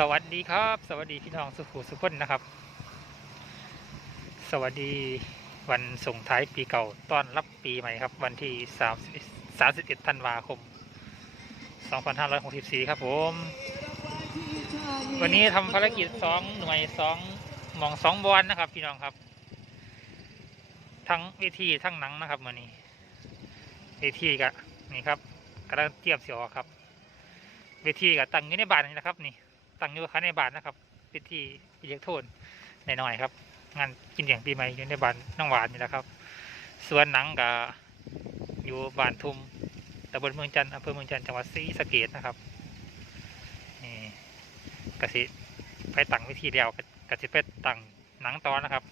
สวัสดีครับ สวัสดีพี่น้องสุขุสุพนนะครับ สวัสดีวันส่งท้ายปีเก่าต้อนรับปีใหม่ครับ วันที่3 31ธันวาคม 2564 ครับผม วันนี้ทำภารกิจสองหน่วยสองหมองสองบอลนะครับ พี่น้องครับ ทั้งเวทีทั้งหนังนะครับมื่อนี้เวทีกะนี่ครับกำลังเตรียมเสียวครับเวทีกับตั้งอยู่ในบ้านนี่นะครับนี่ ตั้งอยู่ข้างในบ้านนะครับเวทีอิเล็กโทรนหน่อยๆครับ งานกินเลี้ยงปีใหม่อยู่ในบ้านน้องหวานนี่แหละครับส่วนหนังกับอยู่บ้านทุมตำบลเมืองจันทร์อำเภอเมืองจันทร์จังหวัดศรีสะเกษนะครับนี่กสิไปตั้งเวทีเดียวกสิไปตั้งหนังตอนนะครับ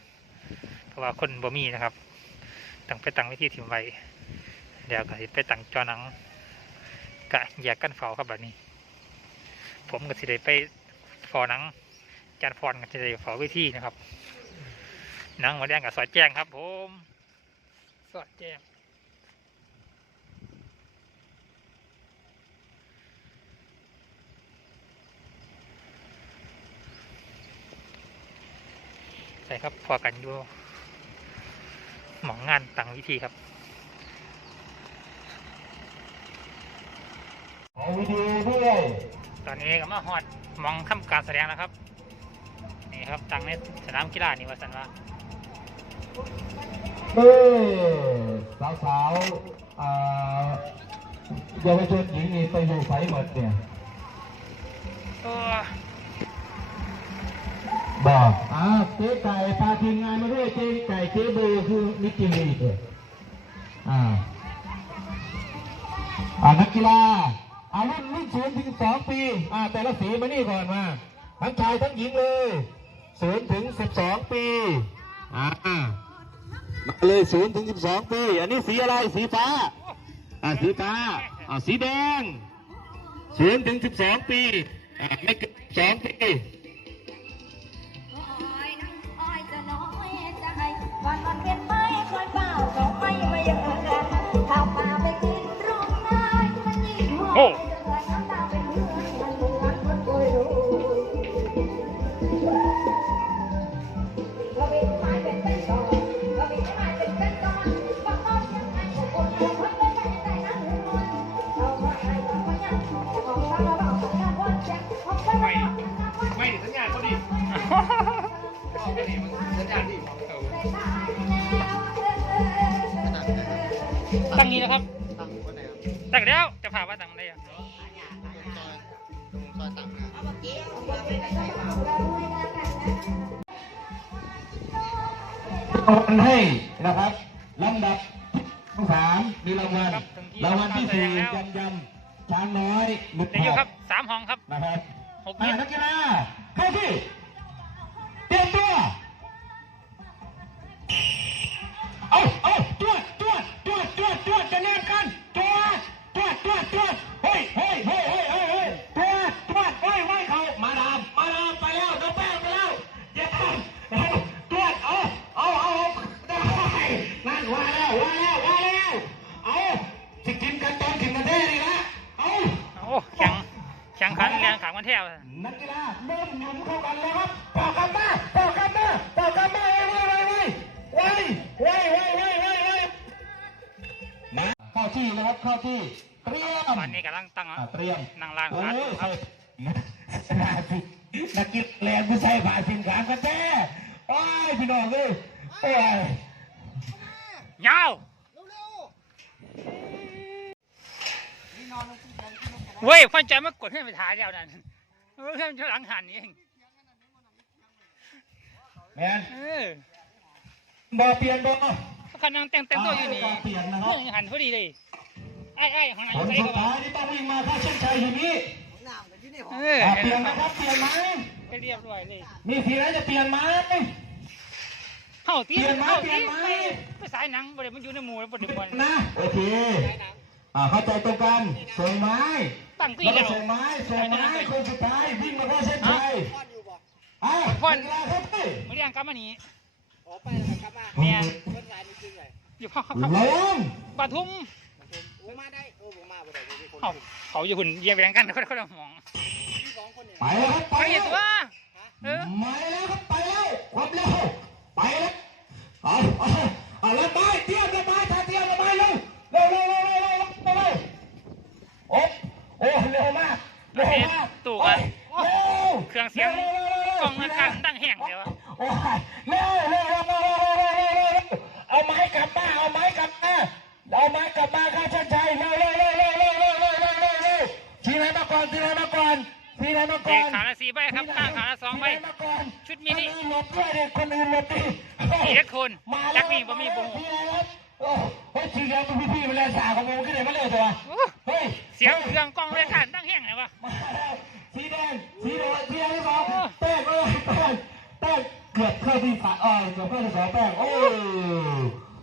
เพราะว่าคนบ่มีนะครับตั้งไปตั้งเวทีถิ่มไว้เดี๋ยวกสิไปตั้งจอหนังกะแยกกันเฝ้าครับแบบนี้ ผมก็สิได้ไป อหนังจานฟอนก็สิได้เฝ้าวิธีนะครับหนังหมาแดงกับสอดแจ้งครับผมสอดแจ้งใช่ครับพอกันอยู่หมองงานต่างวิธีครับขอวิดีด้วย ตอนนี้ก็มาฮอดมองทำการแสดงแล้วครับ นี่ครับตั้งในสนามกีฬานี่ว่าสันว่าเด้สาวสาวๆอ่าเยาวชนหญิงนี่ไปอยู่ไสหมดเนี่ยโอ้บอกอ่าเจ๊ไก่พาทีมงานมาด้วยเจ๊ไก่เจ๊โบคือนิจิลีด้วยอ่าอ่านักกีฬา อารุ่นรุ่นศูนย์ถึงสองปี อ่า แต่ละสีมานี่ก่อนมา ทั้งชายทั้งหญิงเลยศูนย์ถึงสิบสองปี อ่า มาเลยศูนย์ถึงสิบสองปี อันนี้สีอะไร สีฟ้า อ่า สีฟ้า อ่า สีแดงศูนย์ถึงสิบสองปี อ่า ไม่เกินสองปี ตั้งนี้นะครับ ตั้งคนไหนครับตั้งแล้วจะพาว่าตั้งได้อะซอยตรงซอยต่างนะรางวัลให้นะครับลำดับที่สามมีรางวัลรางวัลที่สี่ยำยำช้างน้อยหลุดเดี๋ยวอยู่ขคอรับสามห้องครับนะครับหกอ่าเมตรนักกีฬาเข้าที่เตรียมตัวเอาเอา จวดจวดจะเล่นกันจวดจวดจวดจวดเฮ้ยเฮ้ยเฮ้ยเฮ้ยเฮ้ยเฮ้ยจวดจวดเฮ้ยเฮ้ยเขามาดามมาดามไปแล้วน้องแป้งไปแล้วเดี๋ยวเอาจวดเอาเอาเอาเอาได้นั่นว่าแล้วว่าแล้วว่าแล้วเอาสิกินกันตอนกินกันแท้นี่ละเอาโอ้แข่งแข่งขันแรงขังมันแทบนักกีฬาเริ่มหยุมเข้ากันแล้วครับต่อกันมาต่อกันมาต่อกันมา ที่นะครับเข้าที่เตรียมตอนนี้กำลังตั้งอะเตรียมนั่งล่างโอ้ขาดูยครับนักกีฬาแลนผู้ใส่ผ้าสินขางกันแท้โอ้ยพี่น้องเลยโอ้ยยาวเว้ยพ่อใจมากดให้ไปถ่ายแล้วนั่นเออเพื่อนช่วยหลังหันนี่เองแมนเออบ่เปลี่ยนบ่เขานั่งแต่งแต่งตัวอยู่นี่เปลี่ยนนะครัเพื่บอนหันพอดีเลย ไอ้ไอ้ของไหนผลใส่สุก็ดมาท้ายนี่ต้องวิ่งมาเข้าเส้นชัยอยู่นี้เอออะเห็เปลี่ยนนไหมนะครับเปลี่ยนไหมไปเรียบร้อยเลยมีสีไหนจะเปลี่ยนไหม เข้าตีเปลี่ยนไหมเข้าเปลี่ตียนไหมไปไปสายหนังบริมันอยู่ในหมู่แล้วบริมันนะโอเคอ่าเข้าใจตรงกันส่งไม้ตั้งตีแล้วก็แล้ว ส่งไม้ส่งไม้คนสุดท้ายวิ่งมาเข้าเส้นชัยอ่าพ่นเวลาเข้าไปไม่ได้ยังกลับมานี่ออกไปแล้วกลับมา เนี่ยเพื่อนสายนี่จริงเลยอยู่เข้าเข้าลเข้างปทุม เขาเขาอยู่หุ่นเยี่ยมไปทางกันคนคนละหมองไปแล้วครับไปเขาเห็แล้นวว่าเออไปแล้วครับ ก่อนทีไหนมาก่อนทีไหนมาเด็ก่กอนขาละสี่ใบครับข้างขาละสองใบ ทีไหนมาก่อนชุดมินิคนอื่นหลบด้วยเด็กคนอื่นหลบดิอีเล็กโทนมาจักมีบ่มีบุงทีไหนครับโอ้โหทีเดียวพี่พี่ๆมันแรงสาของผมขึ้นเลยมาเร็วตัวเฮ้ย เสียงเครื่องกล้องเลยการตั้งแห้งเลยวะ มาแล้วสีแดงสีแดงสีแดงที่สองแป้งเอ้ยแป้งแป้งเกือบเข้าที่ฝาเออเกือบเข้าที่สองแป้งโอ้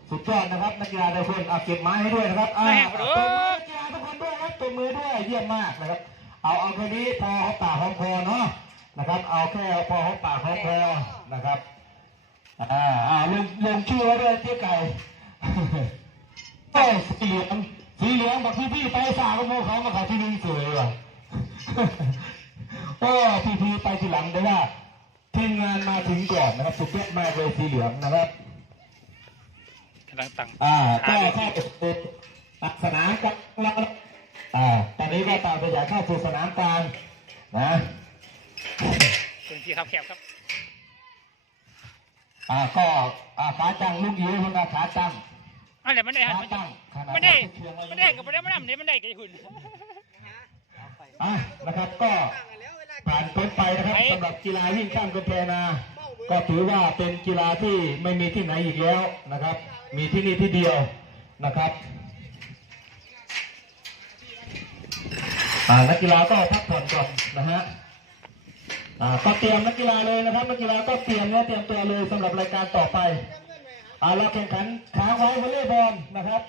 สุดยอดนะครับนักกีฬาทุกคนเอาเก็บไม้ให้ด้วยนะครับอ่าตัวมือนักกีฬาทุกคนด้วยครับตัวมือด้วยเยี่ยมมากนะครับ เอาเอาแค่นี้พอหอมปากหอมคอเนาะนะครับ เอาแค่พอหอมปากหอมคอนะครับอ่าอ่าลงลงชื่อไว้ด้วยเจ๊ไก่โอ้สีเหลืองสีเหลืองบอกพี่พี่ๆไปสาวโมเขามาขายที่นี่สวยว่ะโอ้พี่พี่ๆไปทีหลังแต่ว่าทีมงานมาถึงก่อนนะครับสุดยอดมากเลยสีเหลืองนะครับกำลังตั้งอ่าก็เข้าสู่สนามกับเรา อ่าตอนนี้ก็ต่างไปอยากเข้าสู่สนามกลางนะพื้นที่ครับแคบครับอ่าก็อ่าขาจังลูกยิ้วคนละขาจังอะไรมันได้หันขามันจังขนามันได้เคียงว้มันได้กับมันได้มันนำเนี่ยมันได้กับหุ่นอะนะครับก็ผ่านพ้นไปนะครับไหนสำหรับกีฬาวิ่งข้ามกำแพงนาก็ถือว่าเป็นกีฬาที่ไม่มีที่ไหนอีกแล้วนะครับ มีที่นี่ที่เดียวนะครับ อ่า นักกีฬาก็พักผ่อนก่อนนะฮะก็เตรียมนักกีฬาเลยนะครับนักกีฬาก็เตรียมเนื้อเตรียมตัวเลยสำหรับรายการต่อไปเราแข่งขันค้างไว้วอลเลย์บอลนะครับ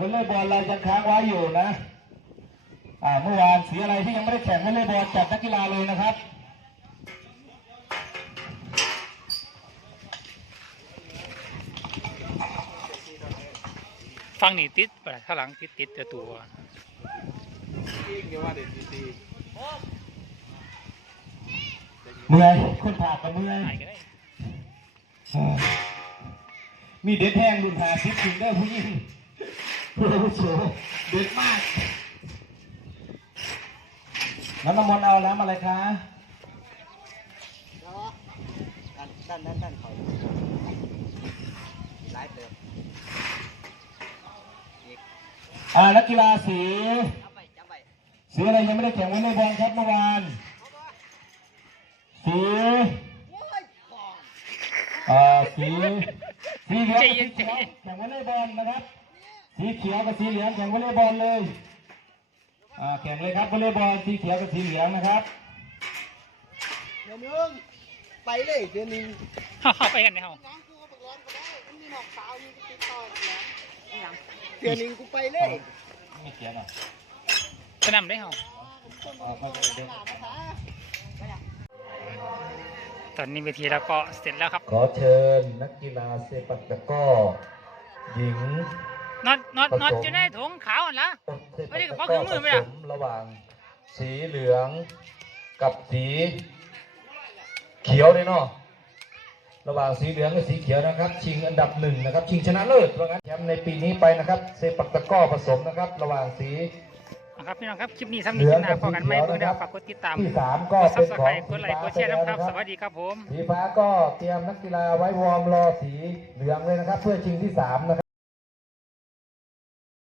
วอลเลย์บอลเราจะค้างไว้อยู่นะเมื่อวานสีอะไรที่ยังไม่ได้แข่งวอลเลย์บอลจัดนักกีฬาเลยนะครับฟังนี่ติดไปข้างหลังติดติดแต่ตัว เมื่อยคนผ่ากับเมื่อยหายก็ได้อ่ามีเด็ดแห้งรุ่นหาซิปถึงได้ผู้หญิงโอ้โหเด็ดมากน้ำน้ำมนต์เอาแล้วอะไรคะด้านด้านด้านเขาไลฟ์เลย อ่านักกีฬาสีจับไปจับไป สีอะไรยังไม่ได้แข่งวอลเลย์บอลครับเมื่อวานสีโอ้ยฟองอ่าสีสีเหลืองใจกับเย็สีนใจเขียวเย็นแข่งวอลเลย์บอลนะครับ สีเขียวกับสีเหลืองแข่งวอลเลย์บอลเลยอ่าแข่งเลยครับวอลเลย์บอลสีเขียวกับสีเหลืองนะครับเดี๋ยวนึงไปเลยเดี๋ยวนึงเข้าไปกันในห้องน้องกูก็บอกร้อนก็ได้มันมีหนอกสาวมีติดต่อกันแล้วเดี๋ยวนึงกูไปเลยไม่เขียนอะ จะนำได้ห้องอ่าก็เดี๋ยวตอนนี้เวทีแล้วก็เสร็จแล้วครับ ขอเชิญนักกีฬาเซปักตะกร้อหญิงน็อตน็อตน็อตอยู่ในถุงขาวหั่นละไม่ได้กระเป๋าเครื่องมือไหมล่ะผสระหว่างสีเหลืองกับสีเขียวเลยเนาะระหว่างสีเหลืองกับสีเขียวนะครับ ชิงอันดับหนึ่งนะครับ ชิงชนะเลิศว่างั้นแชมป์ในปีนี้ไปนะครับ เซปักตะกร้อผสมนะครับ ระหว่างสีนะ ครับพี่น้องครับคลิปนี้ซ้ำนี้คลิปหน้าพอกันไหมเพื่อนๆฝากกดติดตามที่สามก็กดซัเป็บนสขไคอรงต์กดไลค์กดแชร์นะครับ สวัสดีครับผมสีฟ้าก็เตรียมนักกีฬาไว้วอร์มรอสีเหลืองเลยนะครับ เพื่อชิงที่สามนะครับ